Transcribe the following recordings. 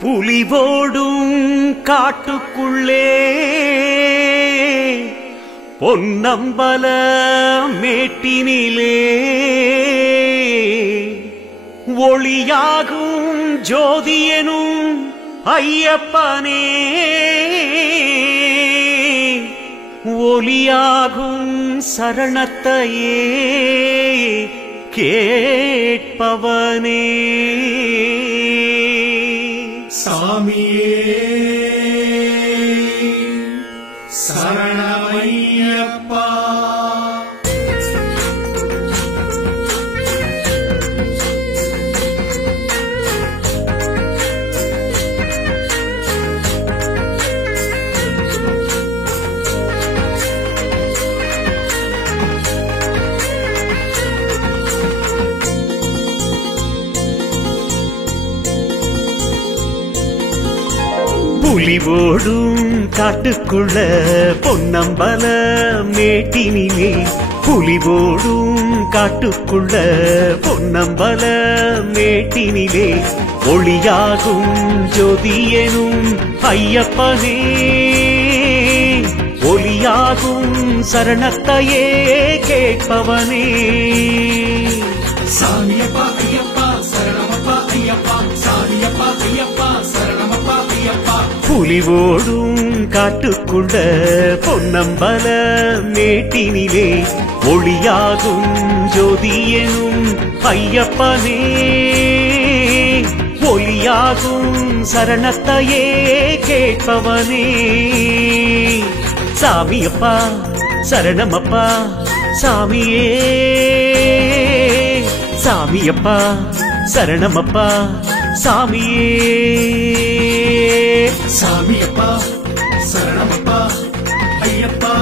புலிவோடும் காட்டுக்குள்ளே பொன்னம்பல மேட்டினிலே ஒளியாகும் ஜோதியனும் ஐயப்பனே ஒளியாகும் சரணத்தையே கேட்பவனே சாமியே சரணமையப்பா. புலிவோடும் காட்டுக்குள்ள பொன்னம்பல மேட்டினிலே புலிவோடும் காட்டுக்குள்ள பொன்னம்பல மேட்டினிலே ஒளியாகும் ஜோதியனும் ஐயப்பனே ஒளியாகும் சரணத்தையே கேட்பவனே சாமியப்பா ஐயப்பா சரணமப்பா ஐயப்பா சாமியப்பா ஐயப்பா சரணமப்பா ஐயப்பா. புலிவோடும் காட்டுக்குள்ள பொன்னம்பல மேட்டினிலே ஒளியாகும் ஜோதியனும் ஐயப்பனே ஒளியாகும் சரணத்தையே கேட்பவனே சாமியப்பா சரணமப்பா சாமியே சாமியப்பா சரணமப்பா சாமியே சாமியப்பா சரணமப்பா ஐயப்பா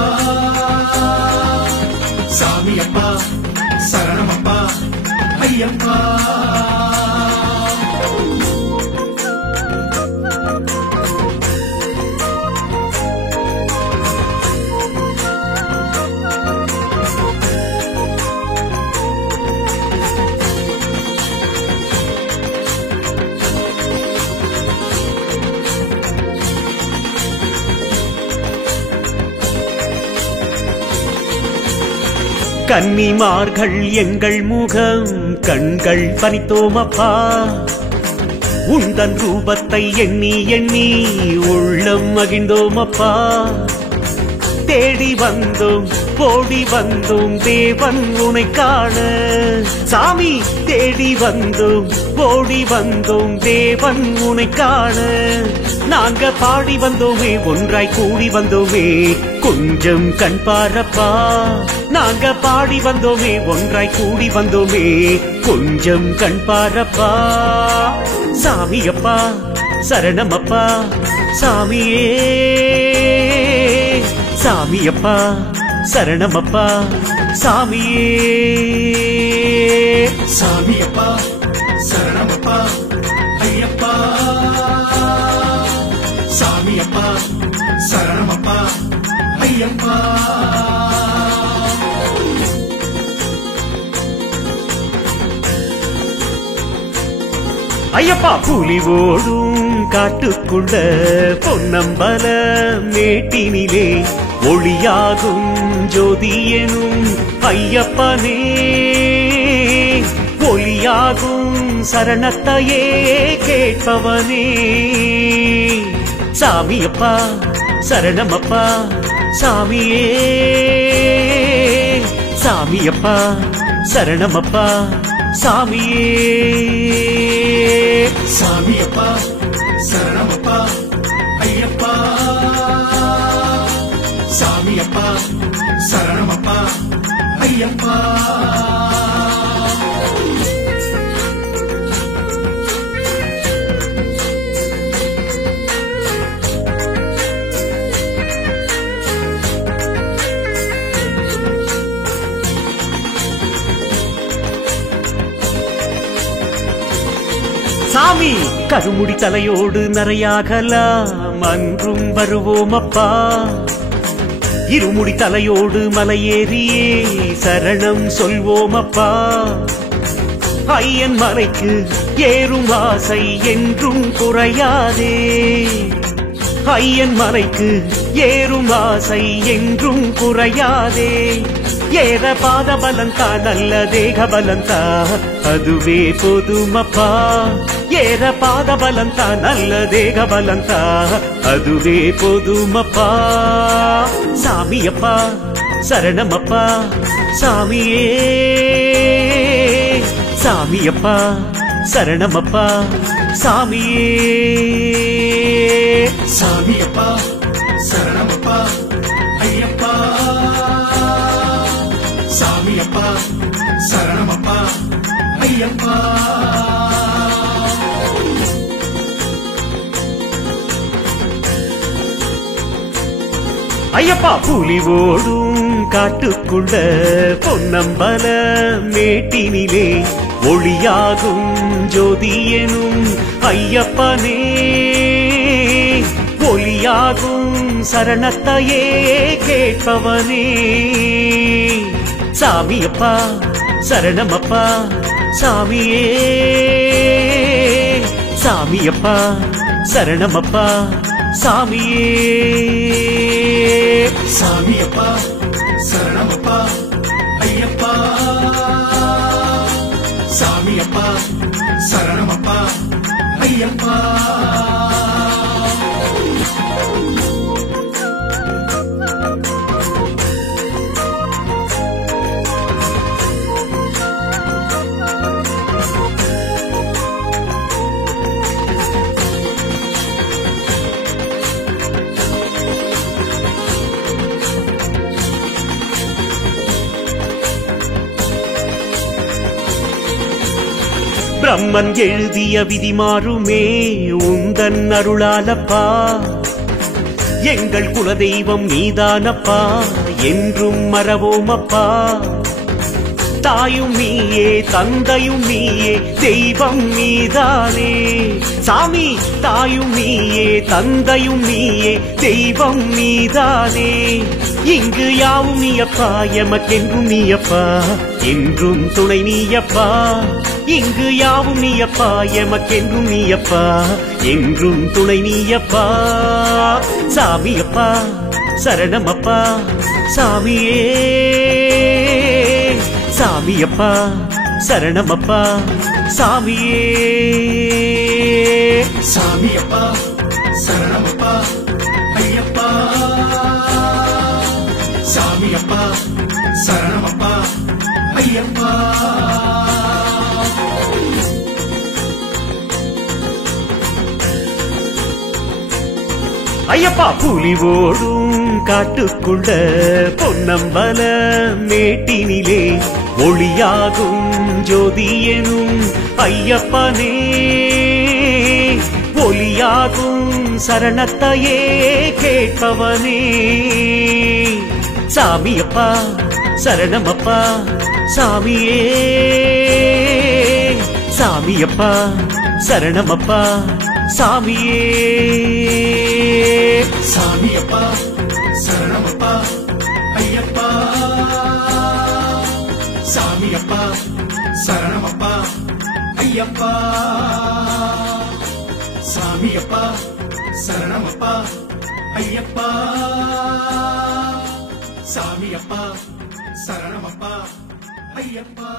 சாமியப்பா சரணமப்பா ஐயப்பா. கன்னிமார்கள் எங்கள் முகம் கண்கள் பனித்தோமப்பா உந்தன் ரூபத்தை எண்ணி எண்ணி உள்ளம் மகிழ்ந்தோமப்பா தேடி வந்தோம் ஓடி வந்தோம் தேவன் உனை காண சாமி தேடி வந்தோம் ஓடி வந்தோம் தேவன் உனை காண நாங்க பாடி வந்தோமே ஒன்றாய் கூடி வந்தோமே கொஞ்சம் கண் பாரப்பா நாங்க பாடி வந்தோமே ஒன்றாய் கூடி வந்தோமே கொஞ்சம் கண் பாரப்பா சாமியப்பா சரணமப்பா சாமியே சாமியப்பா சரணமப்பா சாமியே சாமியப்பா சரணமப்பா ஐயப்பா சாமியப்பா சரணமப்பா ஐயப்பா. ஐயப்பா புலிவோடும் காட்டுக்குள்ள பொன்னம்பல மேட்டினிலே ஒளியாகும் ஜோதியனும் ஐயப்பனே ஒளியாகும் சரணத்தையே கேட்பவனே சாமியப்பா சரணமப்பா சாமியே சாமியப்பா சரணமப்பா சாமியே சாமியப்பா சரணமப்பா ஐயப்பா சாமியப்பா சரணமப்பா ஐயப்பா. சாமி கருமுடி தலையோடு நரையாகலாம் அன்றும் வருவோமப்பா இருமுடி தலையோடு மலையேறியே சரணம் சொல்வோமப்பா ஐயன் மலைக்கு ஏறும் ஆசை என்றும் குறையாதே. ஐயன் மலைக்கு ஏறும் ஆசை என்றும் குறையாதே. ஏற பாத பலந்தா நல்ல தேக பலந்தா அதுவே போதுமப்பா. ஏற பாத பலந்தா நல்ல தேக பலந்தா அதுவே போதுமப்பா. சாமியப்பா சரணமப்பா சாமியே. சாமியப்பா சரணமப்பா சாமியே. சாமியப்பா சரணமப்பா ஐயப்பா. சாமியப்பா சரணமப்பா ஐயப்பா. ஐயப்பா புலி ஓடும் காட்டுக்குள்ள பொன்னம்பல மேட்டினிலே ஒளியாகும் ஜோதியனும் ஐயப்பனே. ஒளியாகும் சரணத்தையே கேட்பவனே. சாமியப்பா சரணமப்பா சாமியே. சாமியப்பா சரணமப்பா சாமியே. சாமியப்பா சரணமப்பா ஐயப்பா. சாமியப்பா சரணமப்பா ஐயப்பா. பிரம்மன் எழுதிய விதி மாறுமே உந்தன் அருளாலப்பா. எங்கள் குலதெய்வம் நீதானப்பா என்றும் மறவோமப்பா. தாயும் நீயே தந்தையும் நீயே தெய்வம் நீதானே. சாமி தாயும் நீயே தந்தையும் நீயே தெய்வம் நீதானே. இங்கு யாவும் நீயப்பா எமக்கென்றும் நீயப்பா என்றும் துணை நீயப்பா. இங்கு யாவும் நீயப்பா எமக்கென்றும் நீயப்பா என்றும் துணை நீயப்பா. சாமியப்பா சரணமப்பா சாமியே. சாமியப்பா சரணமப்பா சாமியே. சாமியப்பா சரணமப்பா ஐயப்பா. சாமியப்பா சரணமப்பா ஐயப்பா. ஐயப்பா புலி ஓடும் காட்டுக்குள்ள பொன்னம்பல மேட்டினிலே ஒளியாகும் ஜோதியனும் ஐயப்பனே. ஒளியாகும் சரணத்தையே கேட்பவனே. சாமியப்பா சரணமப்பா சாமியே. சாமியப்பா சரணமப்பா சாமியே. சாமியப்பா சரணமப்பா ஐயப்பா. சாமியப்பா சரணமப்பா ஐயப்பா. சாமியப்பா சரணமப்பா ஐயப்பா. சாமியப்பா சரணமப்பா ஐயப்பா.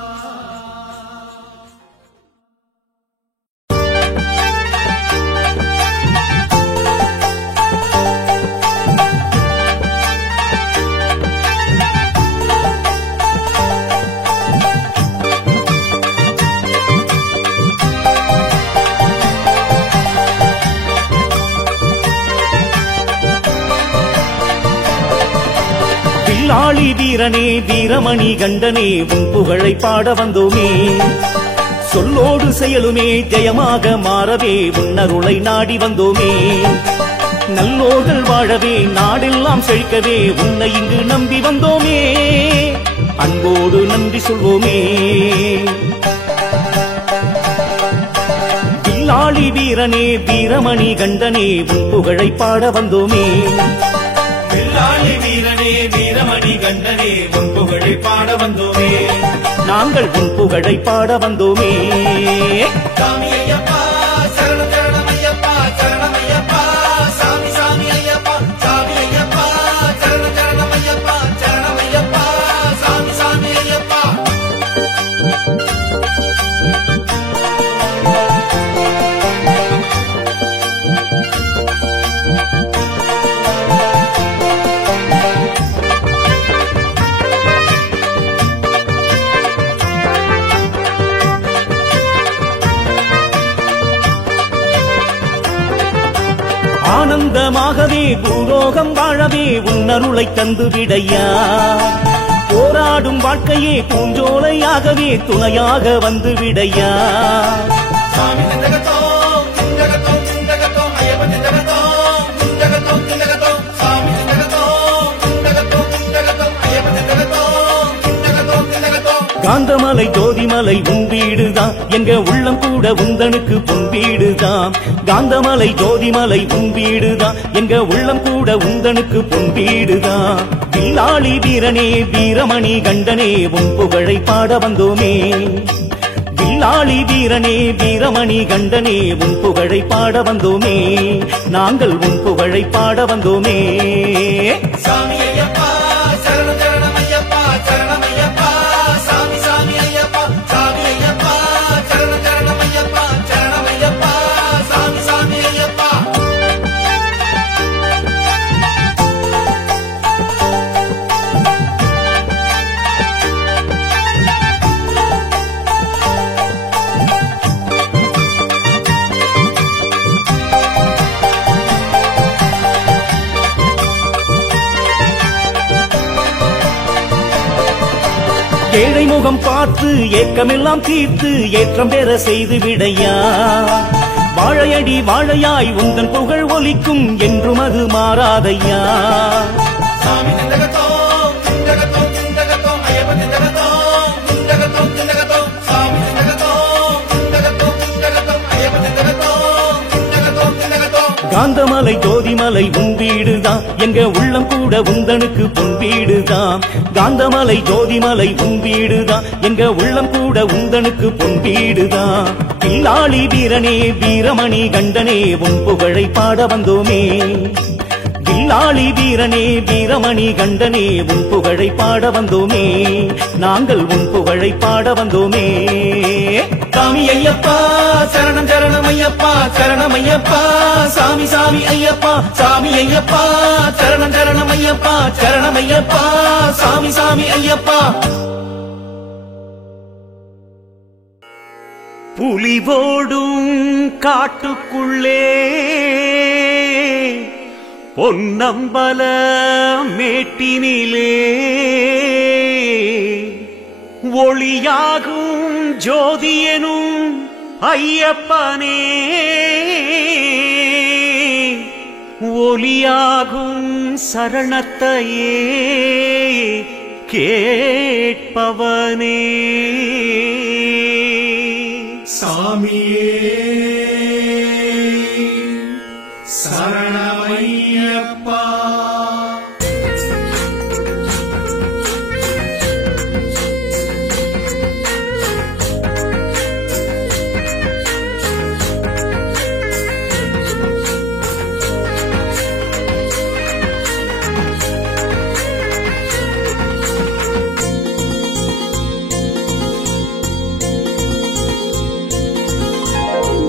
வில்லாளி வீரனே வீரமணி கண்டனே உன் புகழை பாட வந்தோமே. சொல்லோடு செயலுமே ஜெயமாக மாறவே உன்னருளை நாடி வந்தோமே. நல்லோர்கள் வாழவே நாடெல்லாம் செழிக்கவே உன்னை இங்கு நம்பி வந்தோமே. அன்போடு நன்றி சொல்வோமே. வில்லாளி வீரனே வீரமணி கண்டனே உன் புகழை பாட வந்தோமே. வில்லாளி வீரனே வீரமணி கண்டனே உன் புகழை பாட வந்தோமே. நாங்கள் உன் புகழை பாட வந்தோமே. சாமி ஐயப்பா சரணம் சரணம் ஐயப்பா சரணம் ஐயப்பா சாமி சாமி ஐயப்பா சாமி ஐயப்பா சரணம் சரணம் ஐயப்பா சரணம் ஐயப்பா சாமி சாமி ஐயப்பா. ஆனந்தமாகவே பூலோகம் வாழவே உன்னருளை தந்து விடையா. போராடும் வாழ்க்கையே பூஞ்சோலையாகவே துணையாக வந்து விடையா. சாமி ஜகதோம் ஜகதோம் ஜகதோம் ஐயப்ப ஜகதோம் ஜகதோம் ஜகதோம் சாமி ஜகதோம் ஜகதோம் ஜகதோம் ஐயப்ப ஜகதோம் ஜகதோம் ஜகதோம். காந்தமலை ஜோதிமலை உன் வீடுதான், எங்க உள்ளம் கூட உந்தனுக்கு பொன் வீடுதான். காந்தமலை ஜோதிமலை உன் வீடுதான், எங்க உள்ளம் கூட உந்தனுக்கு பொன் வீடுதான். வில்லாளி வீரனே வீரமணி கண்டனே உன் புகழை பாட வந்தோமே. வில்லாளி வீரனே வீரமணி கண்டனே உன் புகழை பாட வந்தோமே. நாங்கள் உன் புகழை பாட வந்தோமே. சாமி ஐயப்பா சரணம் சரணம் ஐயப்பா சரணம் ஐயப்பா சாமி சாமி ஐயப்பா சாமி ஐயப்பா சரணம் சரணம் ஐயப்பா சரணம் ஐயப்பா சாமி சாமி ஐயப்பா. ஏழை முகம் பார்த்து ஏக்கமெல்லாம் தீர்த்து ஏற்றம் பெற செய்து விடையா. வாழையடி வாழையாய் உந்தன் புகழ் ஒலிக்கும் என்றும் அது மாறாதையா. சாமி ஜகதோம் ஜகதோம் ஜகதோம் ஐயப்ப ஜகதோம் ஜகதோம் ஜகதோம் சாமி ஜகதோம் ஜகதோம் ஜகதோம் ஐயப்ப ஜகதோம் ஜகதோம் ஜகதோம். காந்தமலை ஜோதிமலை உன் வீடுதான், எங்க உள்ளம் கூட உந்தனுக்கு பொன் வீடுதான். காந்தமலை ஜோதிமலை உன் வீடுதான், எங்க உள்ளம் கூட உந்தனுக்கு பொன் வீடுதான். வில்லாளி வீரனே வீரமணி கண்டனே உன் புகழை பாட வந்தோமே. வில்லாளி வீரனே வீரமணி கண்டனே உன் புகழை பாட வந்தோமே. நாங்கள் உன் புகழை பாட வந்தோமே. சாமி ஐயப்பா சரணம் சரணம் ஐயப்பா சரணம் ஐயப்பா சாமி சாமி ஐயப்பா சாமி ஐயப்பா சரணம் சரணம் ஐயப்பா சரணம் ஐயப்பா சாமி சாமி ஐயப்பா. புலி ஓடும் காட்டுக்குள்ளே பொன்னம்பல மேட்டினிலே ஒளியாகும் ஜோதியனும் ஐயப்பனே ஒளியாகும் சரணத்தையே கேட்பவனே. சாமியே சரணமையப்பா.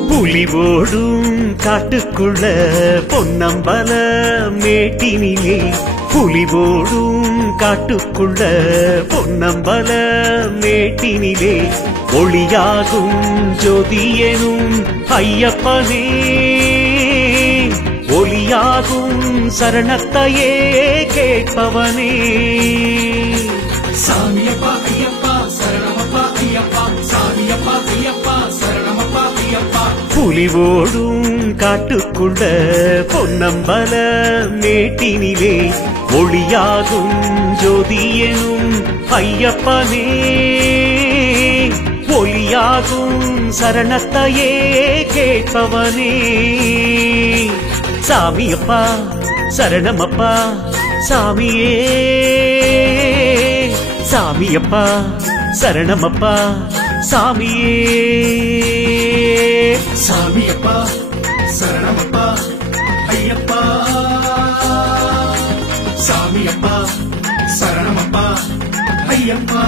புலி ஓடும் காட்டுக்குள்ள பொன்னம்பல மேட்டினிலே புலி ஓடும் காட்டுக்குள்ள பொன்னம்பல மேட்டினிலே ஒளியாகும் ஜோதியனும் ஐயப்பனே ஒளியாகும் சரணத்தையே கேட்பவனே. சாமியப்பா ஐயப்பா சரணமப்பா ஐயப்பா சாமியப்பா ஐயப்பா சரணமப்பா ஐயப்பா. புலி ஓடும் காட்டுக்குள்ள பொன்னம்பல மேட்டினிலே ஒளியாகும் ஜோதியனும் ஐயப்பனே ஒளியாகும் சரணத்தையே கேட்பவனே. சாமியப்பா சரணமப்பா சாமியே சாமியப்பா சரணமப்பா சாமியே. சாமியப்பா சரணமப்பா ஐயப்பா. சாமியப்பா சரணமப்பா ஐயப்பா.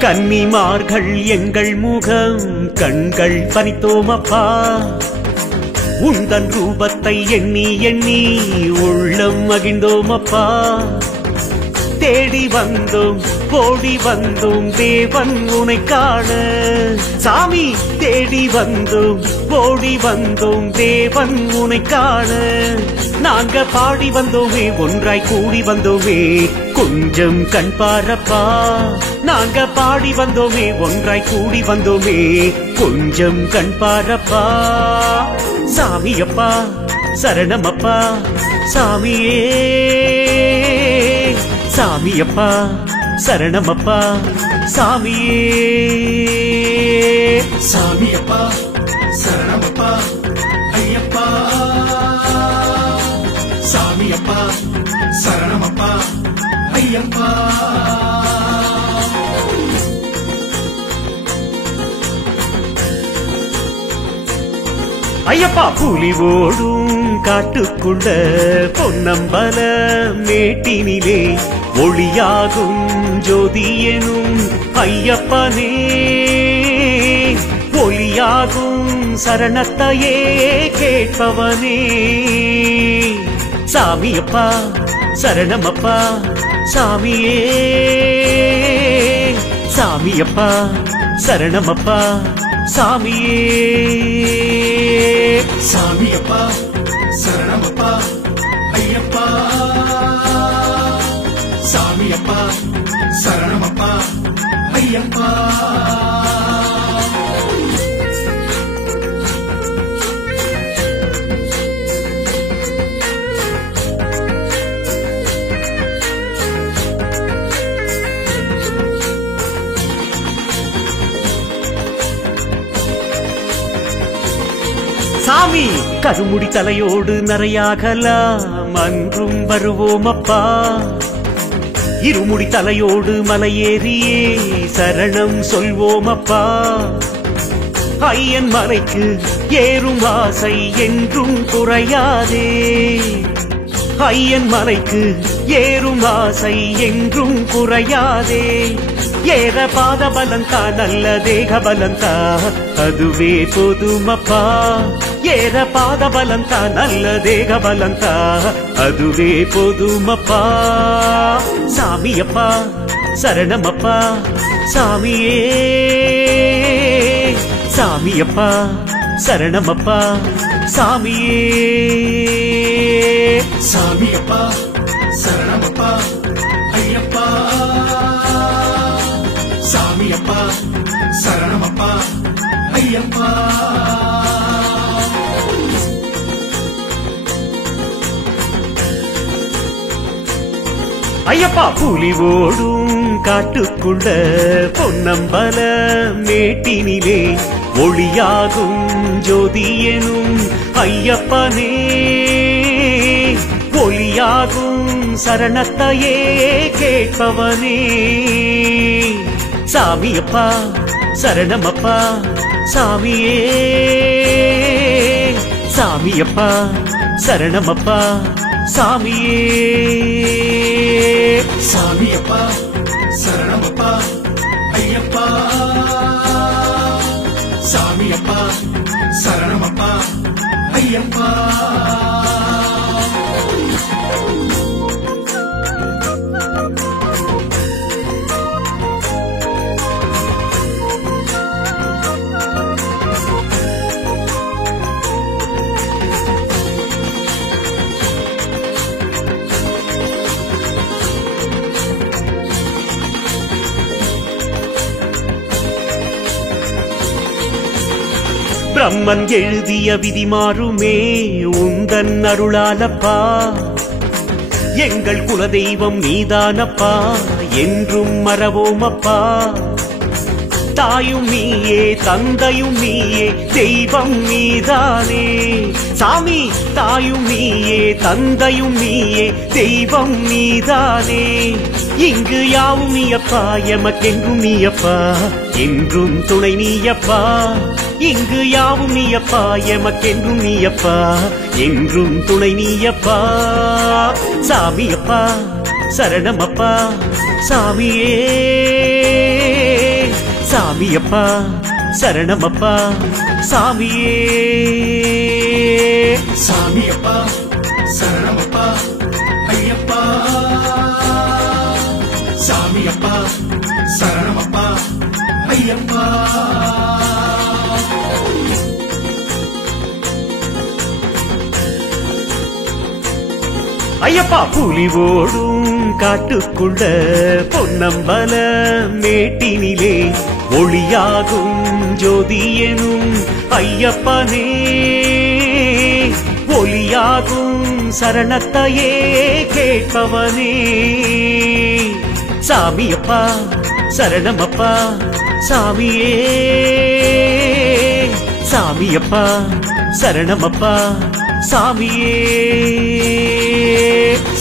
கன்னிமார்கள் எங்கள் முகம் கண்கள் பறித்தோமப்பா. உந்தன் ரூபத்தை எண்ணி எண்ணி உள்ளம் மகிழ்ந்தோமப்பா. தேடி வந்தோம் ஓடி வந்தோம் தேவன் உனை காண. சாமி தேடி வந்தோம் ஓடி வந்தோம் தேவன் உனை காண. நாங்க பாடி வந்தோமே ஒன்றாய் கூடி வந்தோமே கொஞ்சம் கண் பாரப்பா. நாங்க பாடி வந்தோமே ஒன்றாய் கூடி வந்தோமே கொஞ்சம் கண் பாரப்பா. சாமியப்பா சரணமப்பா சாமியே. சாமியப்பா சரணமப்பா சாமியே. சாமியப்பா சரணமப்பா ஐயப்பா. சாமியப்பா சரணமப்பா ஐயப்பா. ஐயப்பா புலி ஓடும் காட்டுக்குள்ள பொன்னம்பல மேட்டினிலே ஒளியாகும் ஜோதியனும் ஐயப்பனே. ஒளியாகும் சரணத்தையே கேட்பவனே. சாமியப்பா சரணமப்பா சாமியே. சாமியப்பா சரணமப்பா சாமியே. சாமியப்பா சரணமப்பா ஐயப்பா. சாமியப்பா சரணமப்பா ஐயப்பா. சாமி கருமுடி தலையோடு நரையாகலாம் அன்றும் வருவோமப்பா. இருமுடி தலையோடு மலையேறியே சரணம் சொல்வோமப்பா. ஐயன் மலைக்கு ஏறும் ஆசை என்றும் குறையாதே. ஐயன் மலைக்கு ஏறும் ஆசை என்றும் குறையாதே. ஏற பாத பலந்தா நல்ல தேக பலந்தா அதுவே போதுமப்பா. ஏற பாத பலந்தா நல்ல தேக பலந்தா அதுவே போதுமப்பா. சாமியப்பா சரணமப்பா சாமியே. சாமியப்பா சரணமப்பா சாமியே. சாமியப்பா சரணமப்பா ஐயப்பா. சாமியப்பா சரணமப்பா ஐயப்பா. ஐயப்பா புலி ஓடும் காட்டுக்குள்ள பொன்னம்பல மேட்டினிலே ஒளியாகும் ஜோதியனும் ஐயப்பனே. ஒளியாகும் சரணத்தையே கேட்பவனே. சாமியப்பா சரணமப்பா சாமியே. சாமியப்பா சரணமப்பா சாமியே. சாமியப்பா சரணமப்பா ஐயப்பா. சாமியப்பா சரணமப்பா ஐயப்பா. பிரம்மன் எழுதிய விதி மாறுமே உந்தன் அருளாலப்பா. எங்கள் குலதெய்வம் நீதானப்பா, என்றும் மறவோமப்பா. தாயும் நீயே தந்தையும் நீயே தெய்வம் நீதானே சாமி. தாயும் நீயே தந்தையும் நீயே தெய்வம் நீதானே. இங்கு யாவும் நீயப்பா, எமக்கென்றும் நீயப்பா, என்றும் துணை நீயப்பா. இங்கு யாவும் நீயப்பா, எமக்கென்றும் நீயப்பா, என்றும் துணை நீயப்பா. சாமியப்பா சரணமப்பா சாமியே. சாமியப்பா சரணமப்பா சாமியே. சாமியப்பா சரணமப்பா ஐயப்பா. சாமியப்பா சரணமப்பா ஐயப்பா. ஐயப்பா புலி ஓடும் காட்டுக்குள்ள பொன்னம்பல மேட்டினிலே ஒளியாகும் ஜோதியனும் ஐயப்பனே. ஒளியாகும் சரணத்தையே கேட்பவனே. சாமியப்பா சரணமப்பா சாமியே. சாமியப்பா சரணமப்பா சாமியே.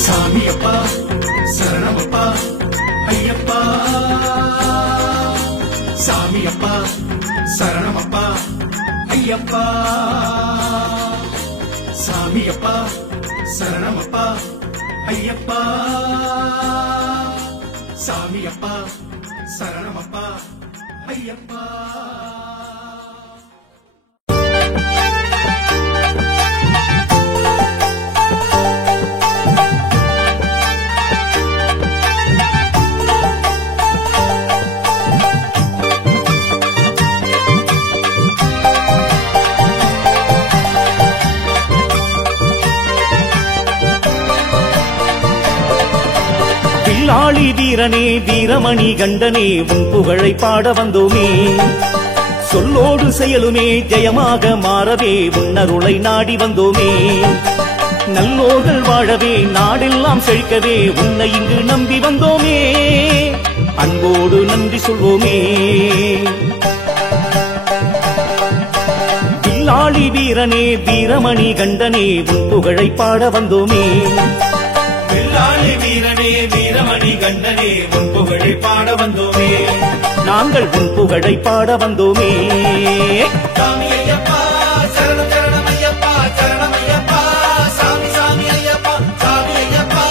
சாமியப்பா சரணமப்பா ஐயப்பா. சாமியப்பா சரணமப்பா ஐயப்பா. சாமியப்பா சரணமப்பா ஐயப்பா. சாமியப்பா சரணமப்பா ஐயப்பா. வில்லாளி வீரனே வீரமணி கண்டனே உன் புகழை பாட வந்தோமே. சொல்லோடு செயலுமே ஜெயமாக மாறவே உன்னருளை நாடி வந்தோமே. நல்லோர்கள் வாழவே நாடெல்லாம் செழிக்கவே உன்னை இங்கு நம்பி வந்தோமே. அன்போடு நன்றி சொல்வோமே. வில்லாளி வீரனே வீரமணி கண்டனே உன் புகழை பாட வந்தோமே. வில்லாளி வீரனே வீரமணி கண்டனே உன் புகழை பாட வந்தோமே. நாங்கள் உன் புகழை பாட வந்தோமே. சாமி ஐயப்பா சரணம் சரணம் ஐயப்பா. சரணம் ஐயப்பா சாமி சாமி ஐயப்பா. சாமி ஐயப்பா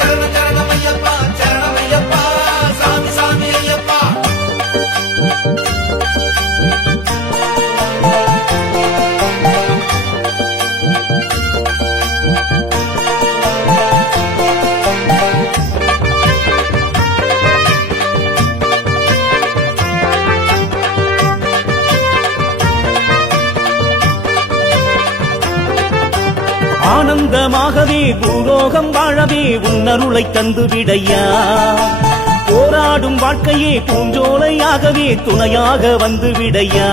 சரணம் சரணம் ஐயப்பா. சரணம் ஐயப்பா சாமி சாமி ஐயப்பா. ஆனந்தமாகவே பூலோகம் வாழவே உன்னருளை தந்து விடையா. போராடும் வாழ்க்கையே பூஞ்சோலையாகவே துணையாக வந்து விடையா.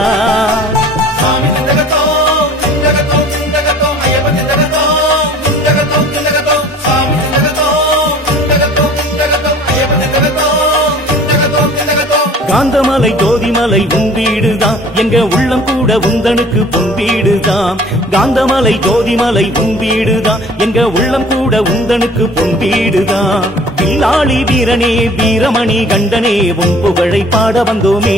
சாமி சிந்தகத்தோம் சிந்தகத்தோம் சிந்தகத்தோம் ஐயப்ப சிந்தகத்தோம் சிந்தகத்தோம் சிந்தகத்தோம். சாமி சிந்தகத்தோம் சிந்தகத்தோம் சிந்தகத்தோம் ஐயப்ப சிந்தகத்தோம் சிந்தகத்தோம் சிந்தகத்தோம். காந்தமலை ஜோதிமலை உன் வீடுதான், எங்க உள்ளம் கூட உந்தனுக்கு பொன் வீடுதான். காந்தமலை ஜோதிமலை உன் வீடுதான், எங்க உள்ளம் கூட உந்தனுக்கு பொன் வீடுதான். வில்லாளி வீரனே வீரமணி கண்டனே உன் புகழை பாட வந்தோமே.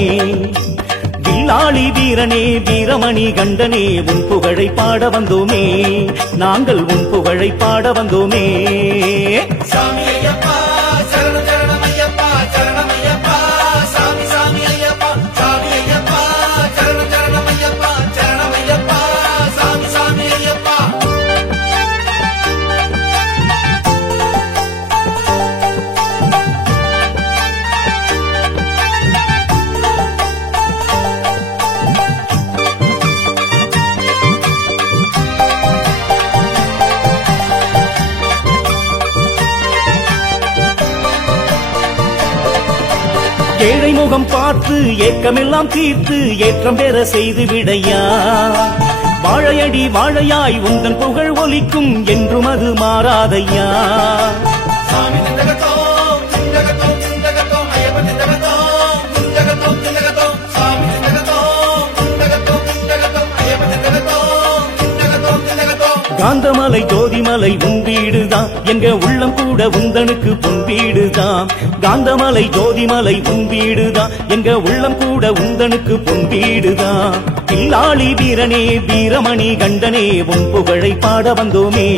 வில்லாளி வீரனே வீரமணி கண்டனே உன் புகழை பாட வந்தோமே. நாங்கள் உன் புகழை பாட வந்தோமே. சாமி ஐயப்பா சரணம் சரணம் ஐயப்பா. சரணம் ஐயப்பா சாமி சாமி ஐயப்பா. சாமி ஐயப்பா சரணம் சரணம் ஐயப்பா. சரணம் ஐயப்பா சாமி சாமி ஐயப்பா. ஏழை முகம் பார்த்து ஏக்கமெல்லாம் தீர்த்து ஏற்றம் பெற செய்து விடையா. வாழையடி வாழையாய் உந்தன் புகழ் ஒலிக்கும் என்றும் அது மாறாதையா. சாமி திண்டகத்தோம் திண்டகத்தோம் திண்டகத்தோம் ஐயப்ப திண்டகத்தோம் திண்டகத்தோம் திண்டகத்தோம் சாமி திண்டகத்தோம் திண்டகத்தோம் திண்டகத்தோம் ஐயப்ப திண்டகத்தோம் திண்டகத்தோம் திண்டகத்தோம். காந்தமலை ஜோதிமலை உன் வீடுதான் எங்க உள்ளம் கூட உந்தனுக்கு பொன் வீடுதான். காந்தமலை ஜோதிமலை உன் வீடுதான் எங்க உள்ளம் கூட உந்தனுக்கு பொன் வீடுதான். பில்லாளி வீரனே வீரமணி கண்டனே உன் புகழை பாட வந்தோமே.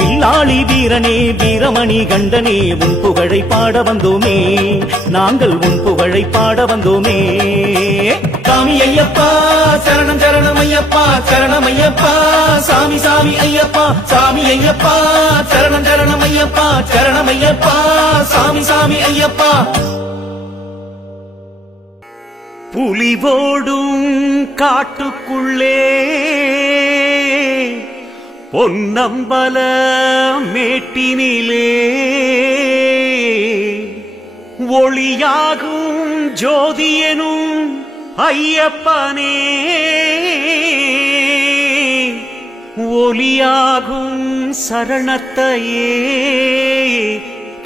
வில்லாளி வீரனே வீரமணி கண்டனே உன் புகழை பாட வந்தோமே. நாங்கள் உன் புகழை பாட வந்தோமே. சாமி ஐயப்பா சரணம் சரணம் ஐயப்பா சரணம் ஐயப்பா சாமி சாமி ஐயப்பா சாமி ஐயப்பா சரணம் சரணம் ஐயப்பா சரணம் ஐயப்பா சாமி சாமி ஐயப்பா. புலிவோடும் காட்டுக்குள்ளே பொன்னம்பல மேட்டினிலே ஒளியாகும் ஜோதியனும் ஐயப்பனே ஒளியாகும் சரணத்தையே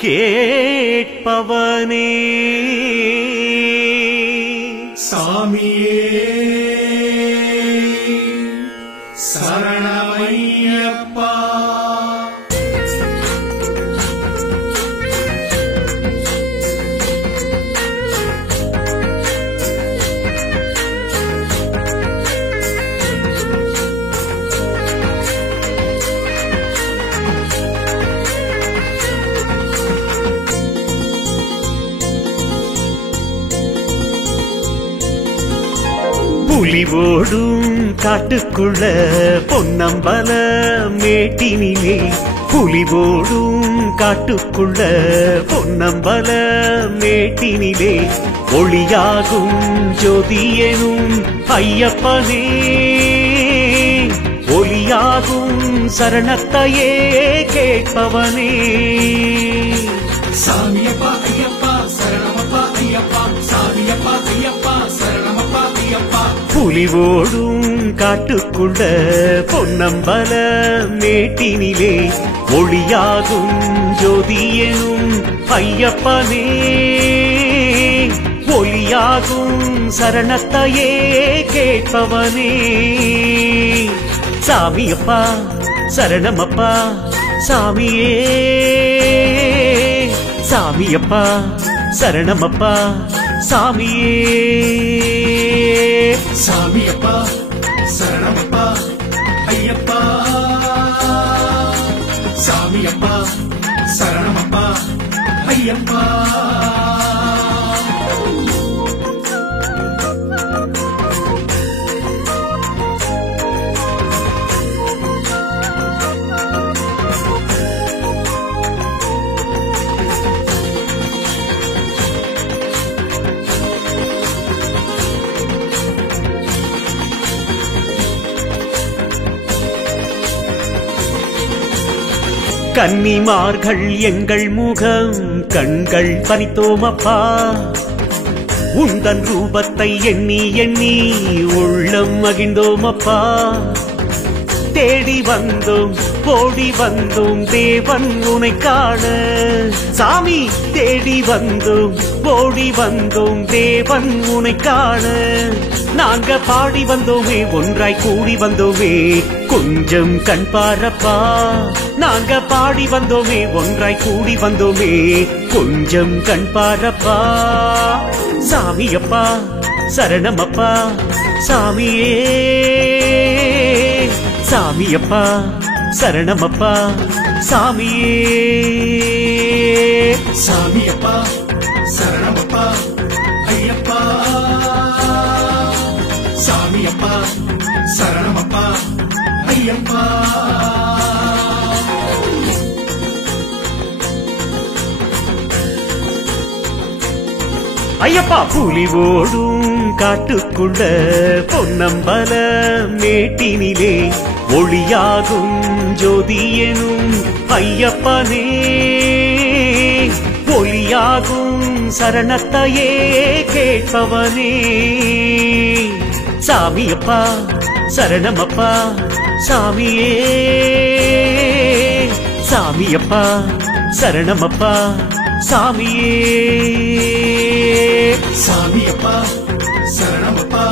கேட்பவனே. சாமியே சரணமையப்பா. புலிவோடும் காட்டுக்குள்ள பொன்னம்பல மேட்டினிலே புலிவோடும் காட்டுக்குள்ள பொன்னம்பல மேட்டினிலே ஒளியாகும் ஜோதியனும் ஐயப்பனே ஒளியாகும் சரணத்தையே கேட்பவனே. சாமியப்பா ஐயப்பா சரணமப்பா ஐயப்பா சாமியப்பா ஐயப்பா சரணமப்பா ஐயப்பா. புலிவோடும் காட்டுக்குள்ள பொன்னம்பல மேட்டினிலே ஒளியாகும் ஜோதியனும் ஐயப்பனே ஒளியாகும் சரணத்தையே கேட்பவனே. சாமியப்பா சரணமப்பா சாமியே சாமியப்பா சரணமப்பா சாமியே. சாமியப்பா சரணமப்பா ஐயப்பா சாமியப்பா சரணமப்பா ஐயப்பா. கன்னிமார்கள் எங்கள் முகம் கண்கள் பறித்தோமப்பா உந்தன் ரூபத்தை எண்ணி எண்ணி உள்ளம் மகிழ்ந்தோமப்பா. தேடி வந்தோம் ஓடி வந்தோம் தேவன் உனை காண சாமி தேடி வந்தோம் ஓடி வந்தோம் தேவன் உனை காண. நாங்க பாடி வந்தோமே ஒன்றாய் கூடி வந்தோமே கொஞ்சம் கண் பாரப்பா. நாங்க பாடி வந்தோமே ஒன்றாய் கூடி வந்தோமே கொஞ்சம் கண் பாரப்பா. சாமியப்பா சரணமப்பா சாமியே சாமியப்பா சரணமப்பா சாமியே. சாமியப்பா சரணமப்பா ஐயப்பா சாமியப்பா சரணமப்பா ஐயப்பா. ஐயப்பா புலிவோடும் காட்டுக்குள்ள பொன்னம்பல மேட்டினிலே ஒளியாகும் ஜோதியனும் ஐயப்பனே ஒளியா ஒளியாகும் சரணத்தையே கேட்பவனே சாமியப்பா சரணமப்பா சாமியே சாமியப்பா சரணமப்பா சாமியே சாமியப்பா சரணமப்பா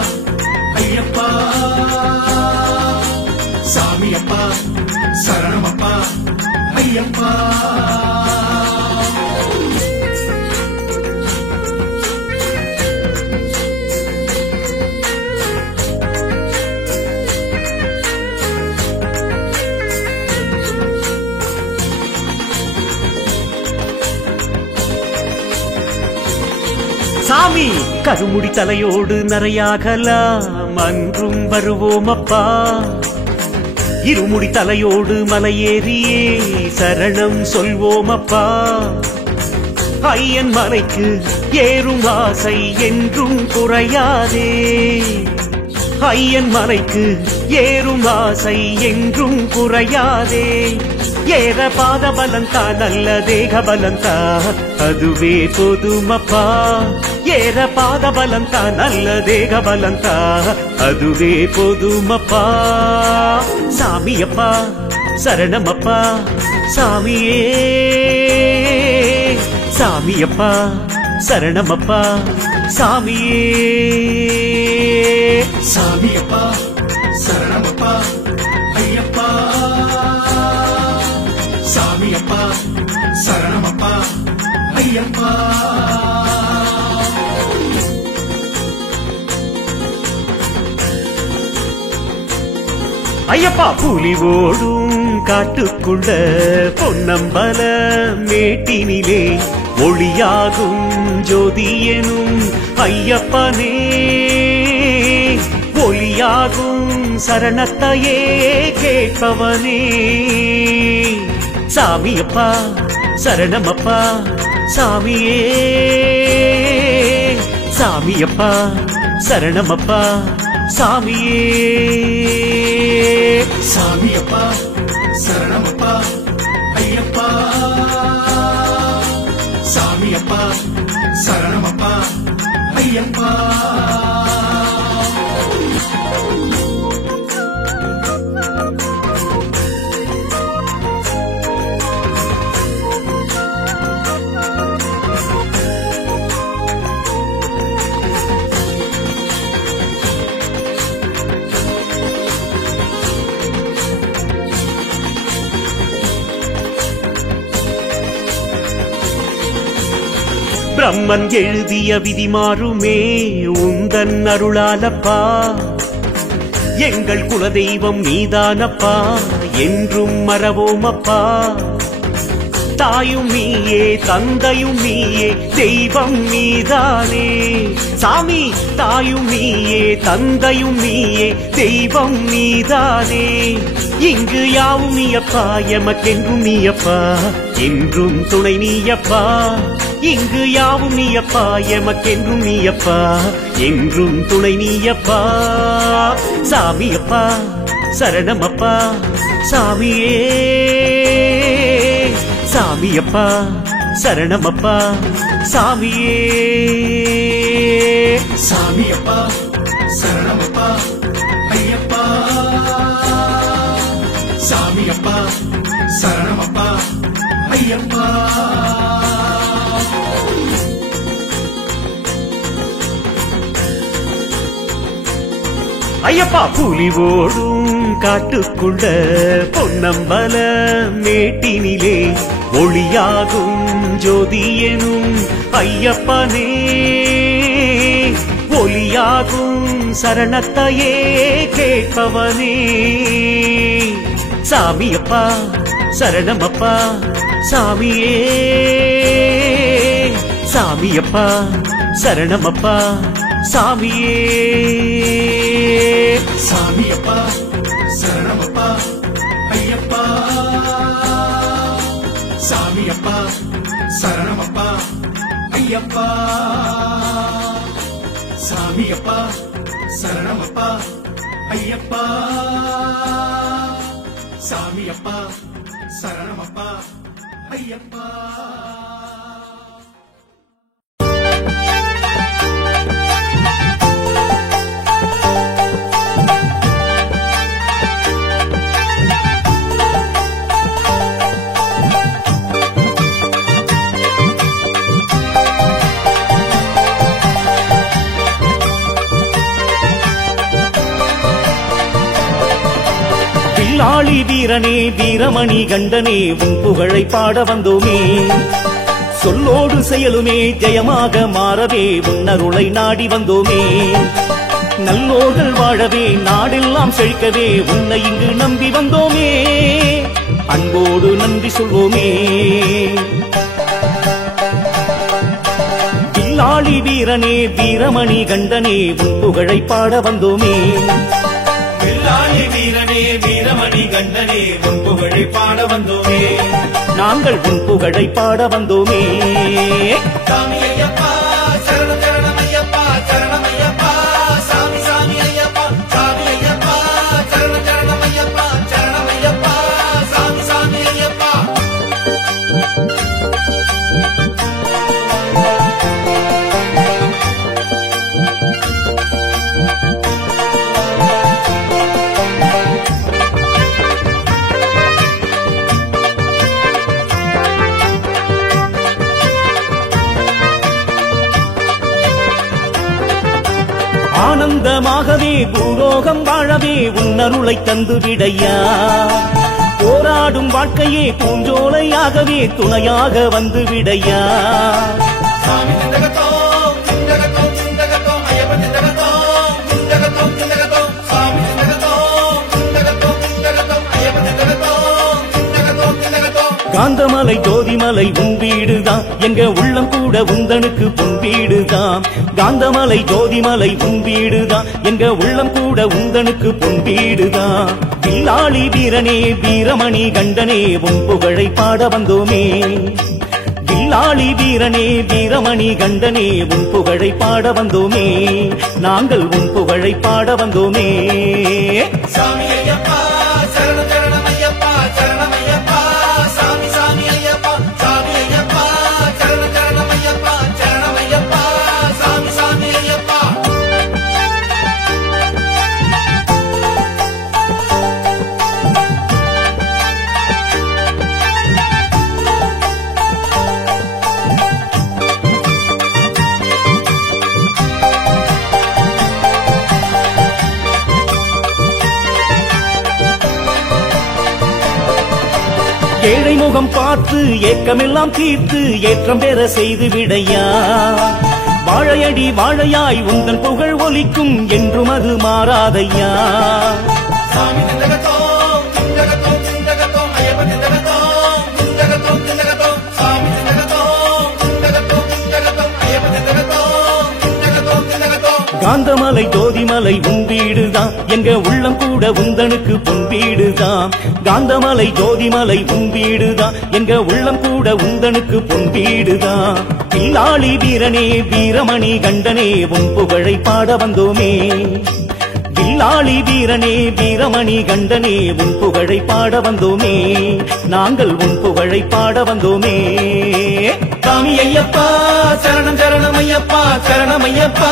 ஐயப்பா சாமியப்பா சரணமப்பா ஐயப்பா சாமி கருமுடி தலையோடு நரையாகலாம் அன்றும் வருவோம் அப்பா இருமுடி தலையோடு மலையேறியே சரணம் சொல்வோம் அப்பா ஐயன் மலைக்கு ஏறும் ஆசை என்றும் குறையாதே ஐயன் மலைக்கு ஏறும் ஆசை என்றும் குறையாதே ஏற பாத பலந்தா நல்ல தேக பலந்தா அதுவே போதுமப்பா ஏற பாத பலந்தா நல்ல தேக பலந்தா அதுவே போதுமப்பா சாமியப்பா சரணமப்பா சாமியே சாமியப்பா சரணமப்பா சாமியே சாமியப்பா சரணமப்பா ஐயப்பா சாமியப்பா சரணமப்பா ஐயப்பா ஐயப்பா புலி ஓடும் காட்டுக்குள்ள பொன்னம்பல மேட்டினிலே ஒளியாகும் ஜோதியனும் ஐயப்பனே ஒளியாகும் சரணத்தையே கேட்பவனே சாமியப்பா சரணமப்பா சாமியே சாமியப்பா சரணமப்பா சாமியே சாமியப்பா சரணமப்பா ஐயப்பா சாமியப்பா சரணமப்பா ஐயப்பா பிரம்மன் எழுதிய விதி மாறுமே உந்தன் அருளாலப்பா எங்கள் குலதெய்வம் நீதானப்பா என்றும் மறவோமப்பா தாயும் நீயே தந்தையும் நீயே தெய்வம் நீதானே சாமி தாயும் நீயே தந்தையும் நீயே தெய்வம் நீதானே இங்கு யாவும் நீயப்பா எமக்கென்றும் நீயப்பா என்றும் துணை நீயப்பா இங்கு யாவும் நீயப்பா எமக்கென்றும் நீயப்பா என்றும் துணை நீயப்பா சாமியப்பா சரணமப்பா சாமியே சாமியப்பா சரணமப்பா சாமியே சாமியப்பா சரணமப்பா ஐயப்பா சாமியப்பா சரணமப்பா ஐயப்பா ஐயப்பா புலி ஓடும் காட்டுக்குள்ள பொன்னம்பல மேட்டினிலே ஒளியாகும் ஜோதியனும் ஐயப்பனே ஒளியாகும் சரணத்தையே கேட்பவனே சாமியப்பா சரணமப்பா சாமியே சாமியப்பா சரணமப்பா சாமியே சாமியப்பா சரணமப்பா ஐயப்பா சாமியப்பா சரணமப்பா ஐயப்பா சாமியப்பா சரணமப்பா ஐயப்பா சாமியப்பா சரணமப்பா ஐயப்பா வீரனே வீரமணி கண்டனே உன் புகழை பாட வந்தோமே சொல்லோடு செயலுமே ஜெயமாக மாறவே உன்னருளை நாடி வந்தோமே நல்லோர்கள் வாழவே நாடெல்லாம் செழிக்கவே உன்னை இங்கு நம்பி வந்தோமே அன்போடு நன்றி சொல்வோமே வில்லாளி வீரனே வீரமணி கண்டனே உன் புகழை பாட வந்தோமே வில்லாளி வீரனே வீரமணி கண்டனே உன் புகழை பாட வந்தோமே நாங்கள் உன் புகழை பாட வந்தோமே சாமி ஐயப்பா சரணம் சரணம் ஐயப்பா சரணம் ஐயப்பா சாமி சாமி ஐயப்பா சாமி ஐயப்பா சரணம் சரணம் ஐயப்பா சரணம் ஐயப்பா சாமி சாமி ஐயப்பா ஆனந்தமாகவே பூலோகம் வாழவே உன்னருளை தந்து விடையா போராடும் வாழ்க்கையே பூஞ்சோலையாகவே துணையாக வந்து விடையா சாமி சிந்தகத்தோம் சிந்தகத்தோம் சிந்தகத்தோம் ஐயப்ப சிந்தகத்தோம் சிந்தகத்தோம் சிந்தகத்தோம் சாமி சிந்தகத்தோம் சிந்தகத்தோம் சிந்தகத்தோம் ஐயப்ப சிந்தகத்தோம் சிந்தகத்தோம் சிந்தகத்தோம் காந்தமலை ஜோதிமலை உன் வீடுதான் எங்க உள்ளம் கூட உந்தனுக்கு பொன் வீடுதான் காந்தமலை ஜோதிமலை உன் வீடுதான் எங்க உள்ளம் கூட உந்தனுக்கு பொன் வீடுதான் வில்லாளி வீரனே வீரமணி கண்டனே உன் புகழை பாட வந்தோமே வில்லாளி வீரனே வீரமணி கண்டனே உன் புகழை பாட வந்தோமே நாங்கள் உன் புகழை பாட வந்தோமே சாமி ஐயப்பா சரணம் சரணம் ஐயப்பா சரணம் ஐயப்பா சாமி சாமி ஐயப்பா சாமி ஐயப்பா சரணம் சரணம் ஐயப்பா சரணம் ஐயப்பா சாமி சாமி ஐயப்பா ஏழை முகம் பார்த்து ஏக்கமெல்லாம் தீர்த்து ஏற்றம் பெற செய்து விடையா வாழையடி வாழையாய் உந்தன் புகழ் ஒலிக்கும் என்றும் அது மாறாதையா சாமி சிந்தகத்தோம் சிந்தகத்தோம் சிந்தகத்தோம் ஐயப்ப சிந்தகத்தோம் சிந்தகத்தோம் சிந்தகத்தோம் சாமி சிந்தகத்தோம் சிந்தகத்தோம் சிந்தகத்தோம் ஐயப்ப சிந்தகத்தோம் சிந்தகத்தோம் சிந்தகத்தோம் காந்தமலை ஜோதிமலை உன் வீடுதான் எங்க உள்ளம் கூட உந்தனுக்கு பொன் வீடுதான் காந்தமலை ஜோதிமலை உன் வீடுதான் எங்க உள்ளம் கூட உந்தனுக்கு பொன் வீடுதான் வில்லாளி வீரனே வீரமணி கண்டனே உன் புகழை பாட வந்தோமே வில்லாளி வீரனே வீரமணி கண்டனே உன் புகழை பாட வந்தோமே நாங்கள் உன் புகழை பாட வந்தோமே சாமி ஐயப்பா சரணம் சரணம் ஐயப்பா சரணம் ஐயப்பா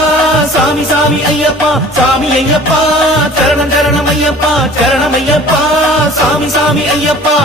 சாமி சாமி ஐயப்பா சாமி ஐயப்பா சரணம் சரணம் ஐயப்பா சரணம் ஐயப்பா சாமி சாமி ஐயப்பா